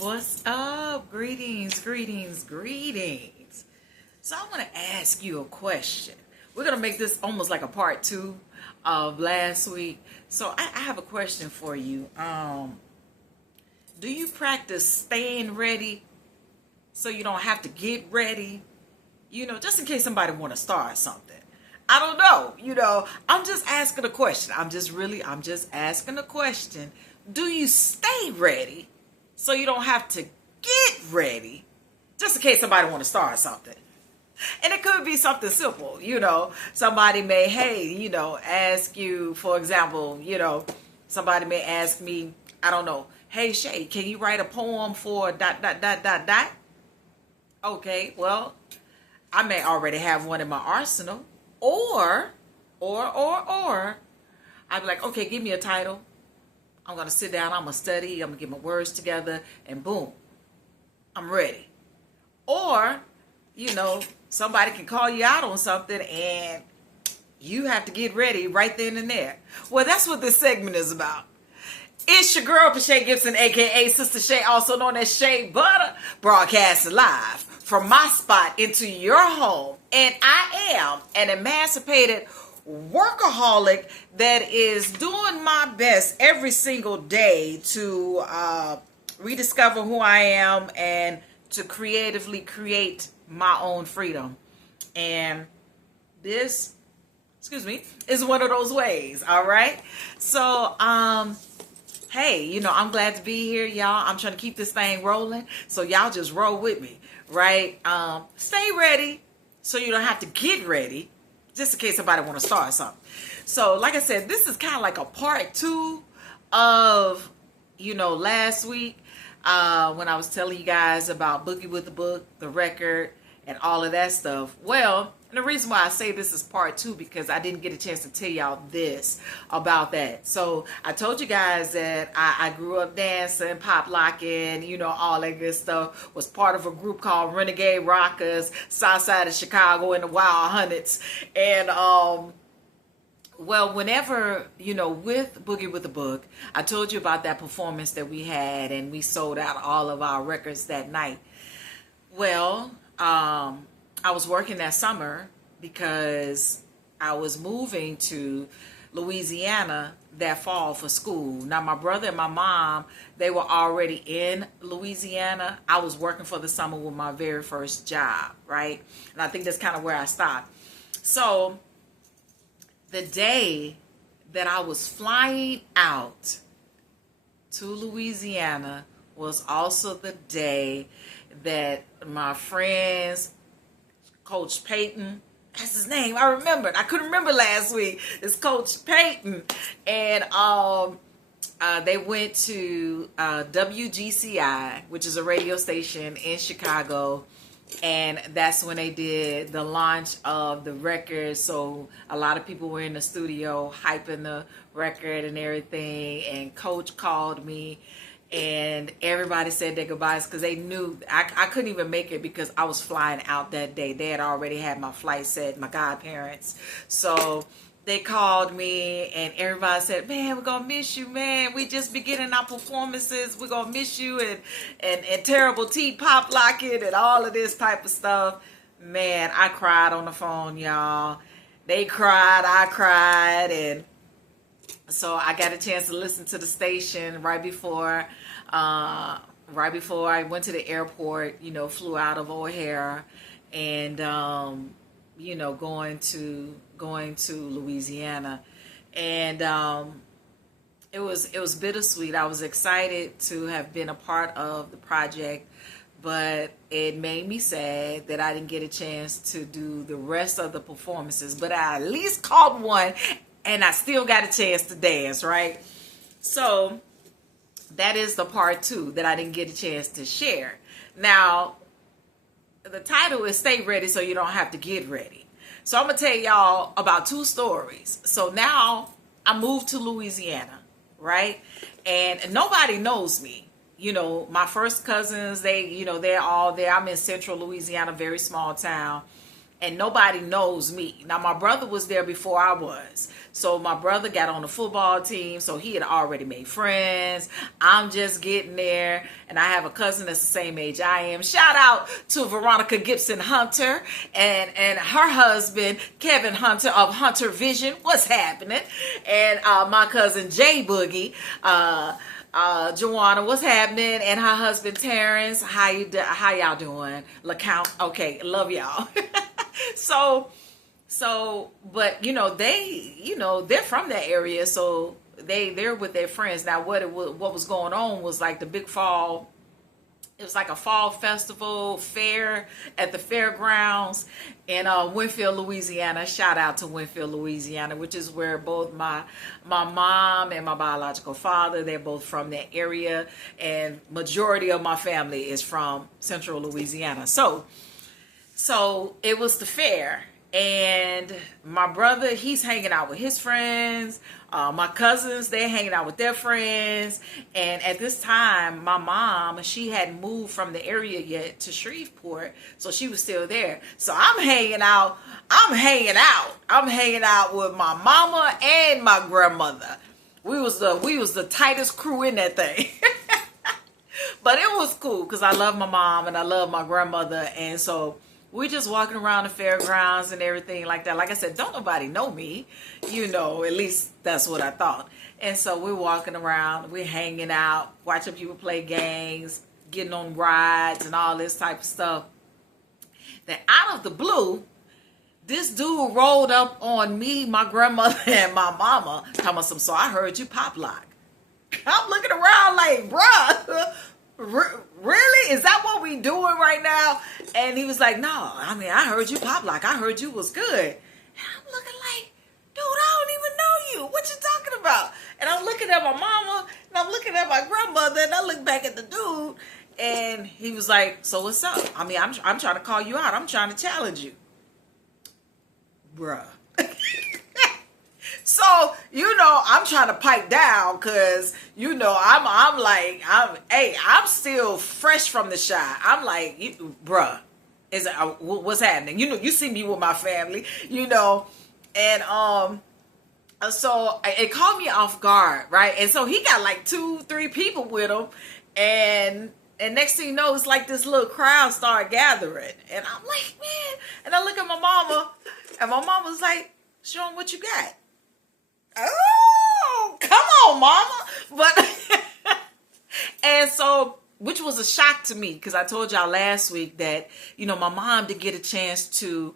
What's up? Greetings, greetings, greetings. So I want to ask you a question. We're going to make this almost like a part two of last week. So I have a question for you. Do you practice staying ready so you don't have to get ready? Just in case somebody want to start something. I don't know. I'm just asking a question. I'm just asking a question. Do you stay ready so you don't have to get ready just in case somebody want to start something? And it could be something simple, Somebody may, ask you, for example, somebody may ask me, I don't know, hey, Shay, can you write a poem for ... Okay, well, I may already have one in my arsenal. Or, I'd be like, okay, give me a title. I'm going to sit down, I'm going to study, I'm going to get my words together, and boom, I'm ready. Or, somebody can call you out on something and you have to get ready right then and there. Well, that's what this segment is about. It's your girl, Shay Gibson, a.k.a. Sister Shay, also known as Shay Butter, broadcasting live from my spot into your home. And I am an emancipated workaholic that is doing my best every single day to rediscover who I am and to creatively create my own freedom. And this, is one of those ways, all right? So, hey, I'm glad to be here, y'all. I'm trying to keep this thing rolling, so y'all just roll with me, right? Stay ready so you don't have to get ready just in case somebody want to start something. So, like I said, this is kind of like a part two of, last week when I was telling you guys about Boogie with the Book, the record, and all of that stuff. Well, and the reason why I say this is part two because I didn't get a chance to tell y'all this about that. So I told you guys that I grew up dancing, pop locking, all that good stuff. Was part of a group called Renegade Rockers, south side of Chicago in the Wild Hundreds. And well, whenever, with Boogie with the Book, I told you about that performance that we had and we sold out all of our records that night. Well, I was working that summer because I was moving to Louisiana that fall for school. Now, my brother and my mom, they were already in Louisiana. I was working for the summer with my very first job, right? And I think that's kind of where I stopped. So the day that I was flying out to Louisiana was also the day that my friends, Coach Peyton, that's his name, I remembered. I couldn't remember last week. It's Coach Peyton. And they went to WGCI, which is a radio station in Chicago. And that's when they did the launch of the record. So a lot of people were in the studio hyping the record and everything. And Coach called me. And everybody said their goodbyes because they knew I couldn't even make it because I was flying out that day. They had already had my flight set, my godparents. So they called me and everybody said, man, we're going to miss you, man. We just beginning our performances. We're going to miss you and Terrible T, pop locking and all of this type of stuff. Man, I cried on the phone, y'all. They cried, I cried, and so I got a chance to listen to the station right before I went to the airport, flew out of O'Hare and, going to Louisiana. And it was bittersweet. I was excited to have been a part of the project, but it made me sad that I didn't get a chance to do the rest of the performances, but I at least caught one. And I still got a chance to dance, right? So that is the part two that I didn't get a chance to share. Now, the title is Stay Ready So You Don't Have to Get Ready. So I'm going to tell y'all about two stories. So now I moved to Louisiana, right? And nobody knows me. My first cousins, they're all there. I'm in central Louisiana, very small town. and nobody knows me. Now, my brother was there before I was. So my brother got on the football team, so he had already made friends. I'm just getting there, and I have a cousin that's the same age I am. Shout out to Veronica Gibson Hunter and her husband, Kevin Hunter of Hunter Vision. What's happening? And my cousin Jay Boogie, Joanna, what's happening? And her husband Terrence. How y'all doing? LeCount. Okay, love y'all. But they're from that area, so they're with their friends. Now what was going on was like the big fall. It was like a fall festival fair at the fairgrounds in Winfield, Louisiana. Shout out to Winfield, Louisiana, which is where both my mom and my biological father, they're both from that area, and majority of my family is from Central Louisiana. So it was the fair, and my brother, he's hanging out with his friends. My cousins, they're hanging out with their friends. And at this time, my mom, she hadn't moved from the area yet to Shreveport, so she was still there. So I'm hanging out with my mama and my grandmother. We was the tightest crew in that thing. But it was cool because I love my mom and I love my grandmother, and so we're just walking around the fairgrounds and everything like that. Like I said, don't nobody know me, at least that's what I thought. And so we're walking around, we're hanging out, watching people play games, getting on rides and all this type of stuff. Then out of the blue, this dude rolled up on me, my grandmother, and my mama, talking about so I heard you pop lock. I'm looking around like, bruh, really? Is that what we doing right now? And he was like, no, I heard you pop lock. I heard you was good. And I'm looking like, dude, I don't even know you. What you talking about? And I'm looking at my mama, and I'm looking at my grandmother, and I look back at the dude, and he was like, so what's up? I'm trying to call you out. I'm trying to challenge you. Bruh. So, I'm trying to pipe down because, I'm still fresh from the shot. I'm like, bruh, what's happening? You see me with my family, and, so it caught me off guard, right? And so he got like 2-3 people with him, and next thing you know, it's like this little crowd started gathering, and I'm like, man, and I look at my mama, and my mama's like, show him what you got. Oh, come on, mama. But and so, which was a shock to me, because I told y'all last week that my mom didn't get a chance to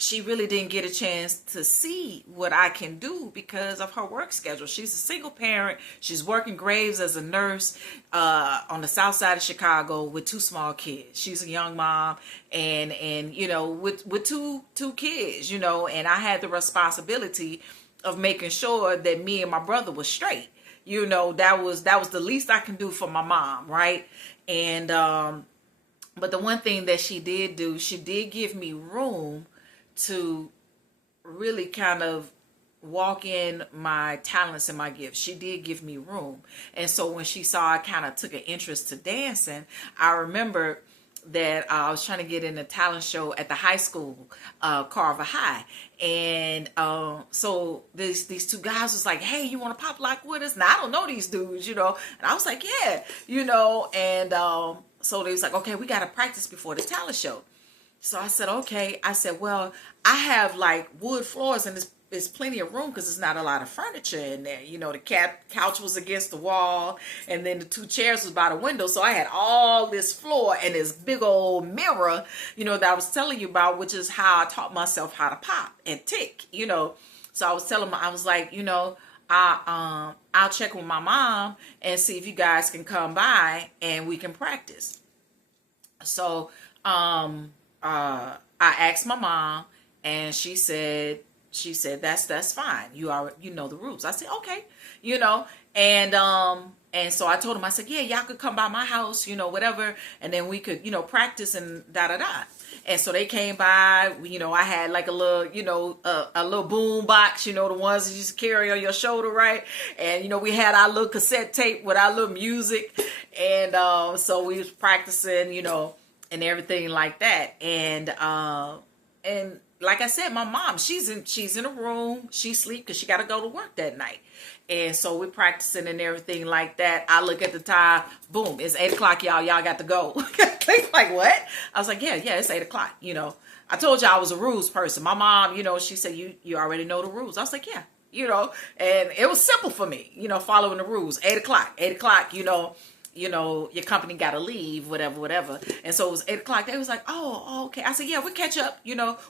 she really didn't get a chance to see what I can do because of her work schedule. She's a single parent. She's working graves as a nurse on the south side of Chicago with 2 small kids. She's a young mom and with two kids, and I had the responsibility of making sure that me and my brother was straight. That was the least I can do for my mom, right? And but the one thing that she did do, she did give me room to really kind of walk in my talents and my gifts. She did give me room. And so when she saw I kind of took an interest to dancing, I remember that I was trying to get in a talent show at the high school, Carver High. And so these 2 guys was like, hey, you want to pop lock with us? Now, I don't know these dudes, And I was like, yeah, And so they was like, okay, we got to practice before the talent show. So I said, okay. I said, well, I have like wood floors and there's plenty of room because there's not a lot of furniture in there. The couch was against the wall and then the 2 chairs was by the window. So I had all this floor and this big old mirror, that I was telling you about, which is how I taught myself how to pop and tick, So I was telling them, I was like, I'll check with my mom and see if you guys can come by and we can practice. So, I asked my mom and she said that's fine. You know the rules. I said, okay, and so I told him, I said, yeah, y'all could come by my house, whatever. And then we could, we and da. And so they came by, I had like a little, a little boom box, the ones that you just carry on your shoulder. Right. And, we had our little cassette tape with our little music. And, so we was practicing, and everything like that. And like I said, my mom, she's in a room, she sleep because she got to go to work that night. And so we're practicing and everything like that. I look at the time, boom, it's 8 o'clock, y'all got to go. Like, what? I was like, yeah, it's 8 o'clock. I told you I was a rules person. My mom, she said, you already know the rules. I was like, yeah, and it was simple for me, following the rules. 8 o'clock, your company got to leave, whatever. And so it was 8 o'clock. They was like, oh, okay. I said, yeah, we'll catch up,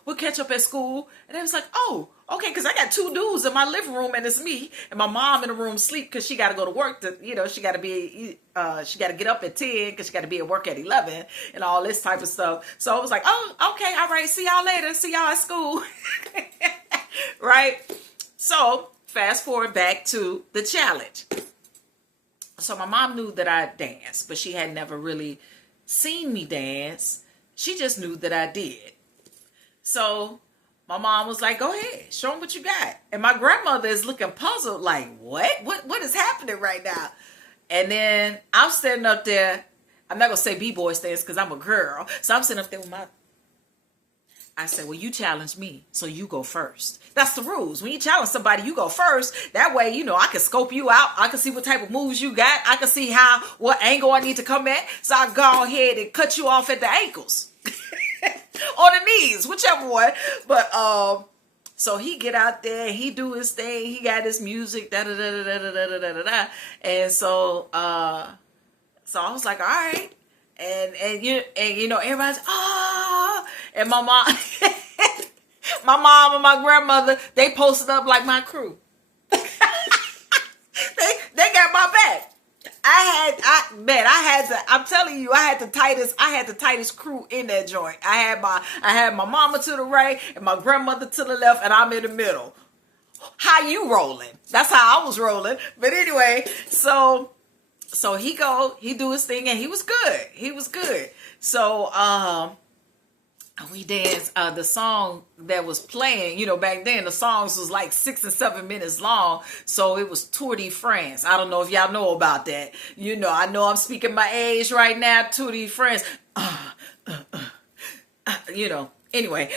we'll catch up at school. And they was like, oh, okay. Cause I got 2 dudes in my living room and it's me and my mom in the room sleep. Cause she got to go to work she got to get up at 10 cause she got to be at work at 11 and all this type of stuff. So I was like, oh, okay. All right. See y'all later. See y'all at school. Right. So fast forward back to the challenge. So my mom knew that I danced, but she had never really seen me dance. She just knew that I did. So my mom was like, go ahead, show them what you got. And my grandmother is looking puzzled, like, what is happening right now? And then I'm standing up there. I'm not going to say b-boy stance because I'm a girl. So I'm sitting up there with I said, well, you challenge me, so you go first. That's the rules. When you challenge somebody, you go first. That way, I can scope you out. I can see what type of moves you got. I can see what angle I need to come at. So I go ahead and cut you off at the ankles. Or the knees, whichever one. But, so he get out there, he do his thing. He got his music, da-da-da-da-da-da-da-da-da. And so I was like, all right. And everybody's, and my mom, and my grandmother, they posted up like my crew. they got my back. I'm telling you, I had the tightest crew in that joint. I had my mama to the right and my grandmother to the left, and I'm in the middle. How you rolling? That's how I was rolling. But anyway, so he do his thing, and he was good. So, we danced, the song that was playing, back then the songs was like 6 and 7 minutes long. So it was Tour de France. I don't know if y'all know about that. I know I'm speaking my age right now. Tour de France. Anyway,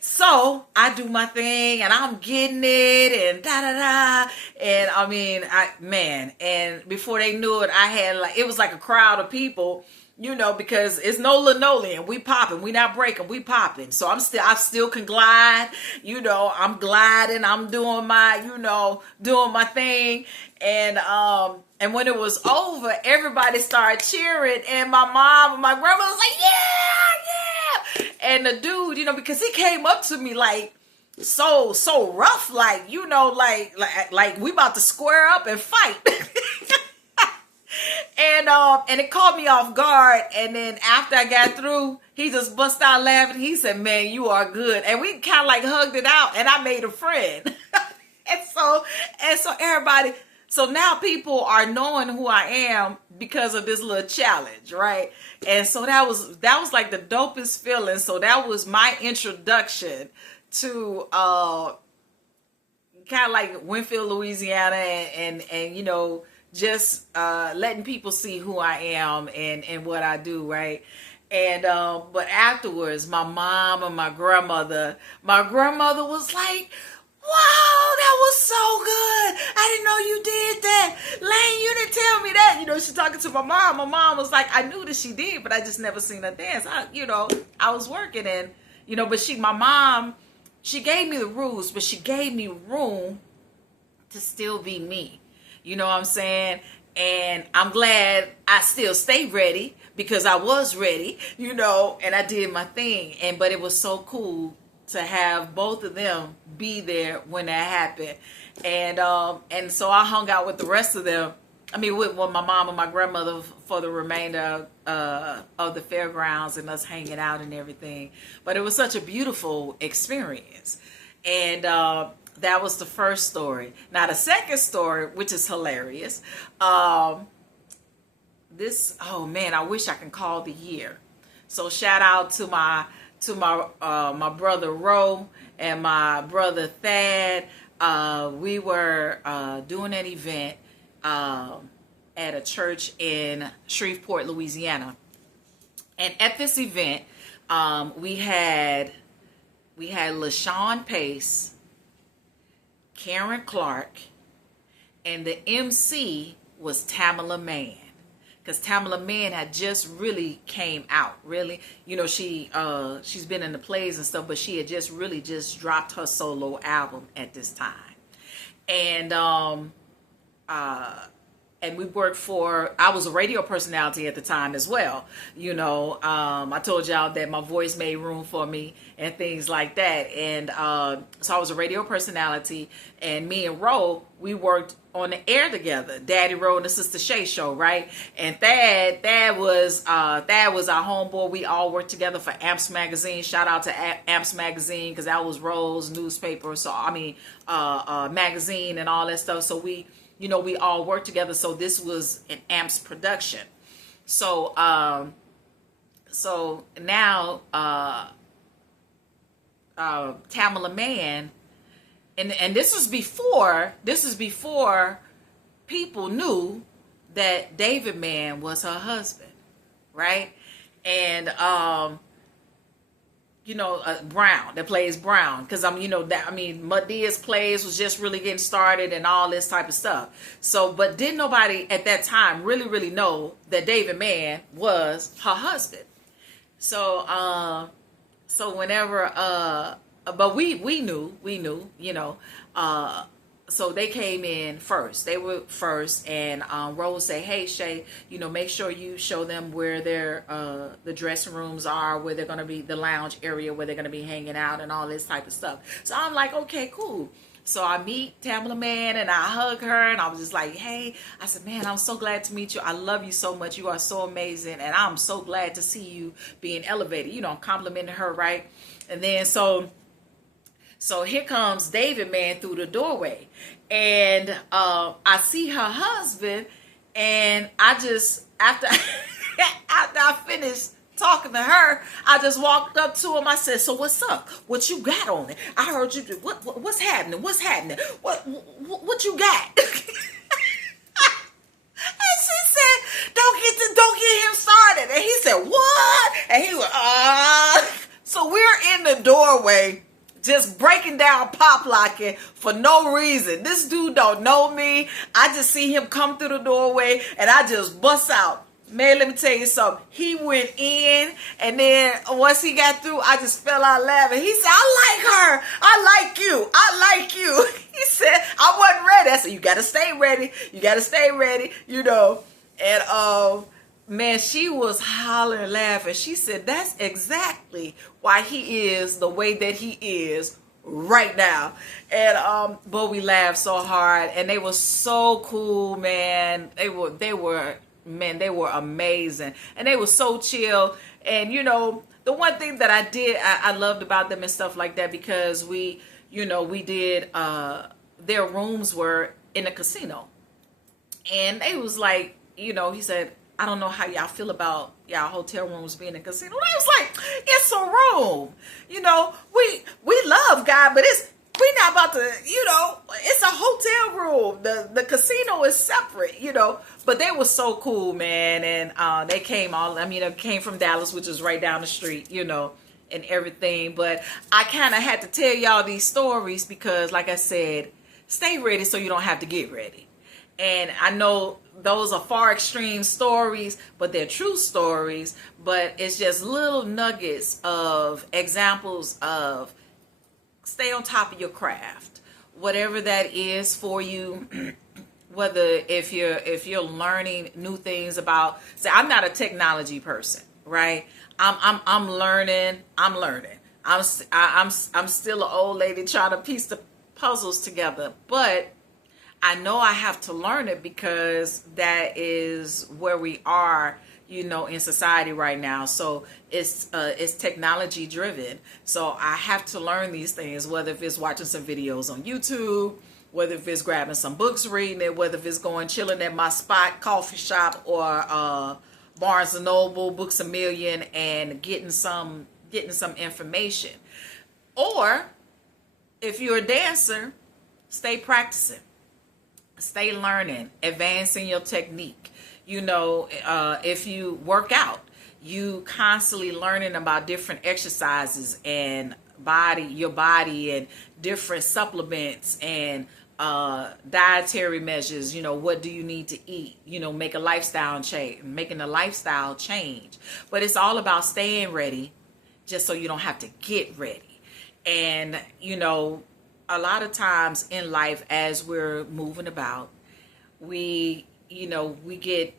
so I do my thing and I'm getting it and da-da-da. And I mean, and before they knew it, I had it was like a crowd of people, because it's no linoleum. We popping, we not breaking, we popping. So I still can glide, I'm gliding, I'm doing my thing. And when it was over, everybody started cheering and my mom and my grandma was like, yeah. And the dude, because he came up to me like so rough, like we about to square up and fight. And it caught me off guard. And then after I got through, he just bust out laughing. He said, man, you are good. And we kind of hugged it out and I made a friend. and so everybody, so now people are knowing who I am because of this little challenge, right? And so that was like the dopest feeling. So that was my introduction to kind of like Winfield, Louisiana, and just letting people see who I am and what I do, right? And but afterwards, my mom and my grandmother was like, wow, that was so good. I didn't know you did that. Lane, you didn't tell me that. She's talking to my mom. My mom was like, I knew that she did, but I just never seen her dance. I was working and, but my mom, she gave me the rules, but she gave me room to still be me. You know what I'm saying? And I'm glad I still stayed ready because I was ready, and I did my thing. But it was so cool to have both of them be there when that happened. And so I hung out with the rest of them. I mean, with my mom and my grandmother for the remainder of the fairgrounds and us hanging out and everything. But it was such a beautiful experience. And that was the first story. Now the second story, which is hilarious. I wish I can call the year. So shout out to my brother Ro and my brother Thad. We were doing an event at a church in Shreveport, Louisiana. And at this event, we had LaShawn Pace, Karen Clark, and the MC was Tamala Mann. Because Tamala Mann had just really came out, really. You know, she's been in the plays and stuff, but she had just really just dropped her solo album at this time. And we worked I was a radio personality at the time as well. You know, I told y'all that my voice made room for me and things like that. And so I was a radio personality, and me and Ro, we worked on the air together. Daddy Ro and the Sister Shay show, right? And Thad was our homeboy. We all worked together for Amps Magazine. Shout out to Amps Magazine, because that was Ro's newspaper. So magazine and all that stuff. So we all worked together. So this was an Amps production. So now Tamala Mann, and this is before people knew that David Mann was her husband, right? And Brown, that plays Brown, because Madia's plays was just really getting started and all this type of stuff. So, but didn't nobody at that time really know that David Mann was her husband. So, but we knew, so they came in first. They were first, and Rose said, "Hey, Shay, make sure you show them where the dressing rooms are, where they're gonna be, the lounge area where they're gonna be hanging out, and all this type of stuff." So I'm like, "Okay, cool." So I meet Tamala Mann and I hug her, and I was just like, "Hey," I said, "Man, I'm so glad to meet you. I love you so much. You are so amazing, and I'm so glad to see you being elevated." I'm complimenting her, right? And then so here comes David Mann through the doorway, and I see her husband, and I just, after I finished talking to her, I just walked up to him. I said, "So what's up? What you got on it? I heard you. What's happening? What's happening? What you got?" And she said, "Don't get him started." And he said, "What?" And he went, So we're in the doorway, just breaking down, pop locking for no reason. This dude don't know me. I just see him come through the doorway, and I just bust out. Man, let me tell you something. He went in, and then once he got through, I just fell out laughing. He said, "I like her. I like you. I like you." He said, "I wasn't ready." I said, "You got to stay ready. You got to stay ready, And man, she was hollering, laughing. She said, "That's exactly why he is the way that he is right now." And but we laughed so hard, and they were so cool, man. They were amazing, and they were so chill. And the one thing that I loved about them and stuff like that, because we did their rooms were in a casino, and they was like, he said, "I don't know how y'all feel about y'all hotel rooms being in a casino." And I was like, "It's a room. We love God, but we not about to, it's a hotel room. The casino is separate, But they were so cool, man. And they came they came from Dallas, which is right down the street, and everything. But I kind of had to tell y'all these stories because, like I said, stay ready so you don't have to get ready. And I know those are far extreme stories, but they're true stories. But it's just little nuggets of examples of stay on top of your craft, whatever that is for you. Whether if you're learning new things about, say, I'm not a technology person, right? I'm learning. I'm still an old lady trying to piece the puzzles together, but I know I have to learn it because that is where we are, in society right now. So it's technology driven. So I have to learn these things, whether if it's watching some videos on YouTube, whether if it's grabbing some books, reading it, whether if it's going chilling at my spot coffee shop or Barnes and Noble, Books A Million, and getting some information. Or if you're a dancer, stay practicing. Stay learning, advancing your technique. If you work out, You constantly learning about different exercises and your body and different supplements and dietary measures. What do you need to eat? Making a lifestyle change. But it's all about staying ready, just so you don't have to get ready. And a lot of times in life, as we're moving about, we get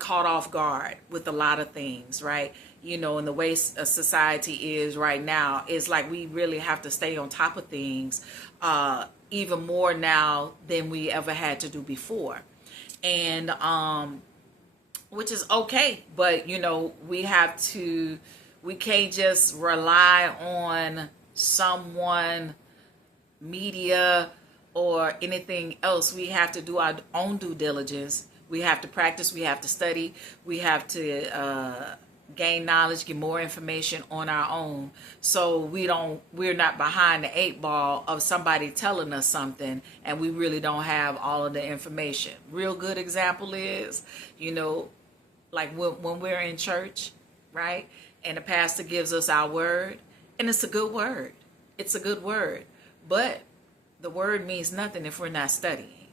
caught off guard with a lot of things, right? And the way society is right now, it's like we really have to stay on top of things, even more now than we ever had to do before. And which is okay, but we can't just rely on someone, media, or anything else. We have to do our own due diligence. We have to practice. We have to study. We have to gain knowledge, get more information on our own, so we're not behind the 8 ball of somebody telling us something and we really don't have all of the information. Real good example is, like when we're in church, right? And the pastor gives us our word, and it's a good word. It's a good word, but the word means nothing if we're not studying,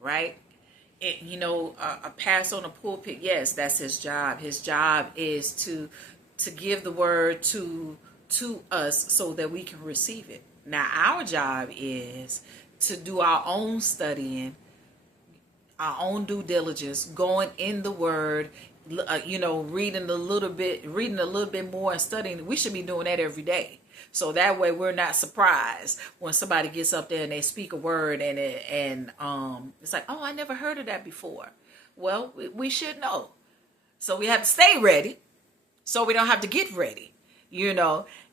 right? A pastor on the pulpit, yes, that's his job. His job is to give the word to us so that we can receive it. Now, our job is to do our own studying, our own due diligence, going in the word, reading a little bit more and studying. We should be doing that every day. So that way we're not surprised when somebody gets up there and they speak a word and it's like, oh, I never heard of that before. Well, we should know. So we have to stay ready so we don't have to get ready,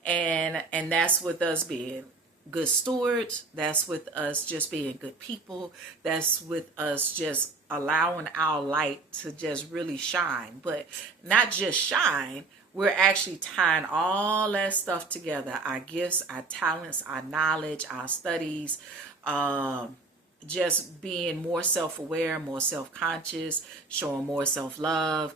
and that's with us being good stewards. That's with us just being good people. That's with us just allowing our light to just really shine, but not just shine. We're actually tying all that stuff together, our gifts, our talents, our knowledge, our studies, just being more self-aware, more self-conscious, showing more self-love,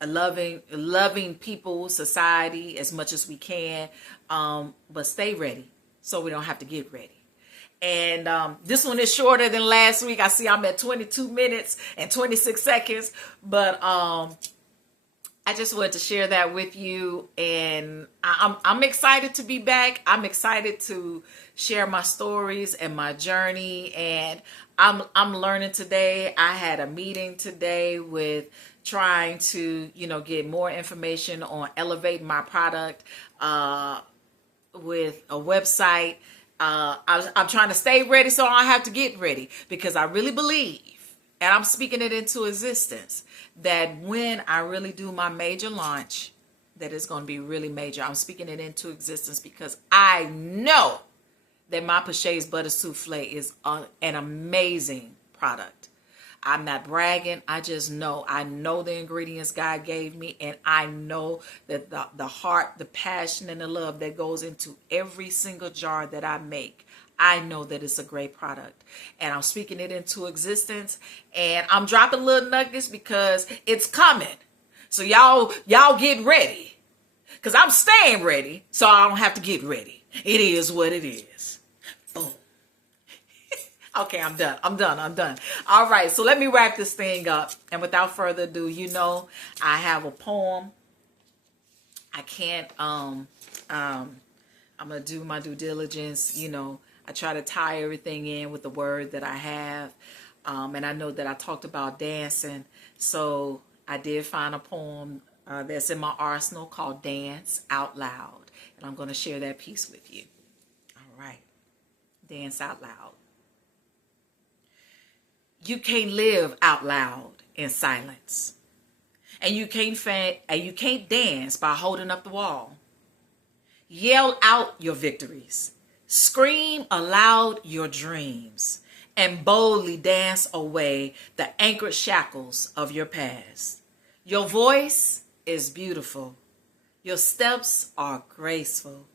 loving people, society as much as we can, but stay ready so we don't have to get ready. And this one is shorter than last week. I see I'm at 22 minutes and 26 seconds, but I just wanted to share that with you, and I'm excited to be back. I'm excited to share my stories and my journey, and I'm learning today. I had a meeting today with trying to get more information on elevating my product with a website. I'm trying to stay ready so I don't have to get ready, because I really believe, and I'm speaking it into existence, that when I really do my major launch, that is going to be really major. I'm speaking it into existence because I know that my Pachet's Butter Souffle is an amazing product. I'm not bragging. I just know. I know the ingredients God gave me, and I know that the heart, the passion, and the love that goes into every single jar that I make, I know that it's a great product, and I'm speaking it into existence, and I'm dropping little nuggets because it's coming. So y'all get ready, because I'm staying ready so I don't have to get ready. It is what it is. Boom. Okay, I'm done. All right, so let me wrap this thing up, and without further ado, I have a poem. I can't, I'm going to do my due diligence, I try to tie everything in with the word that I have. And I know that I talked about dancing. So I did find a poem that's in my arsenal called Dance Out Loud. And I'm going to share that piece with you. All right. Dance out loud. You can't live out loud in silence. And you can't dance by holding up the wall. Yell out your victories. Scream aloud your dreams, and boldly dance away the anchored shackles of your past. Your voice is beautiful. Your steps are graceful.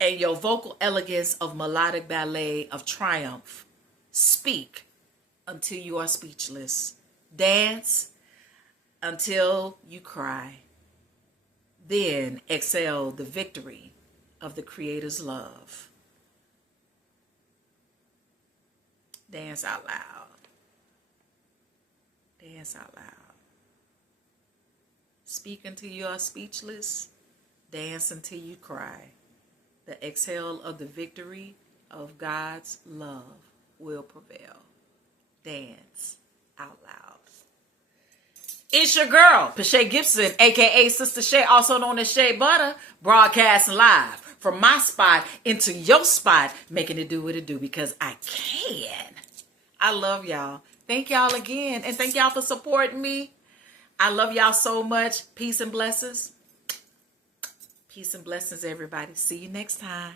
And your vocal elegance of melodic ballet of triumph. Speak until you are speechless. Dance until you cry. Then exhale the victory of the Creator's love. Dance out loud. Dance out loud. Speak until you are speechless. Dance until you cry. The exhale of the victory of God's love will prevail. Dance out loud. It's your girl, Peshay Gibson, a.k.a. Sister Shay, also known as Shay Butter, broadcasting live from my spot into your spot, making it do what it do because I can. I love y'all. Thank y'all again, and thank y'all for supporting me. I love y'all so much. Peace and blessings. Peace and blessings, everybody. See you next time.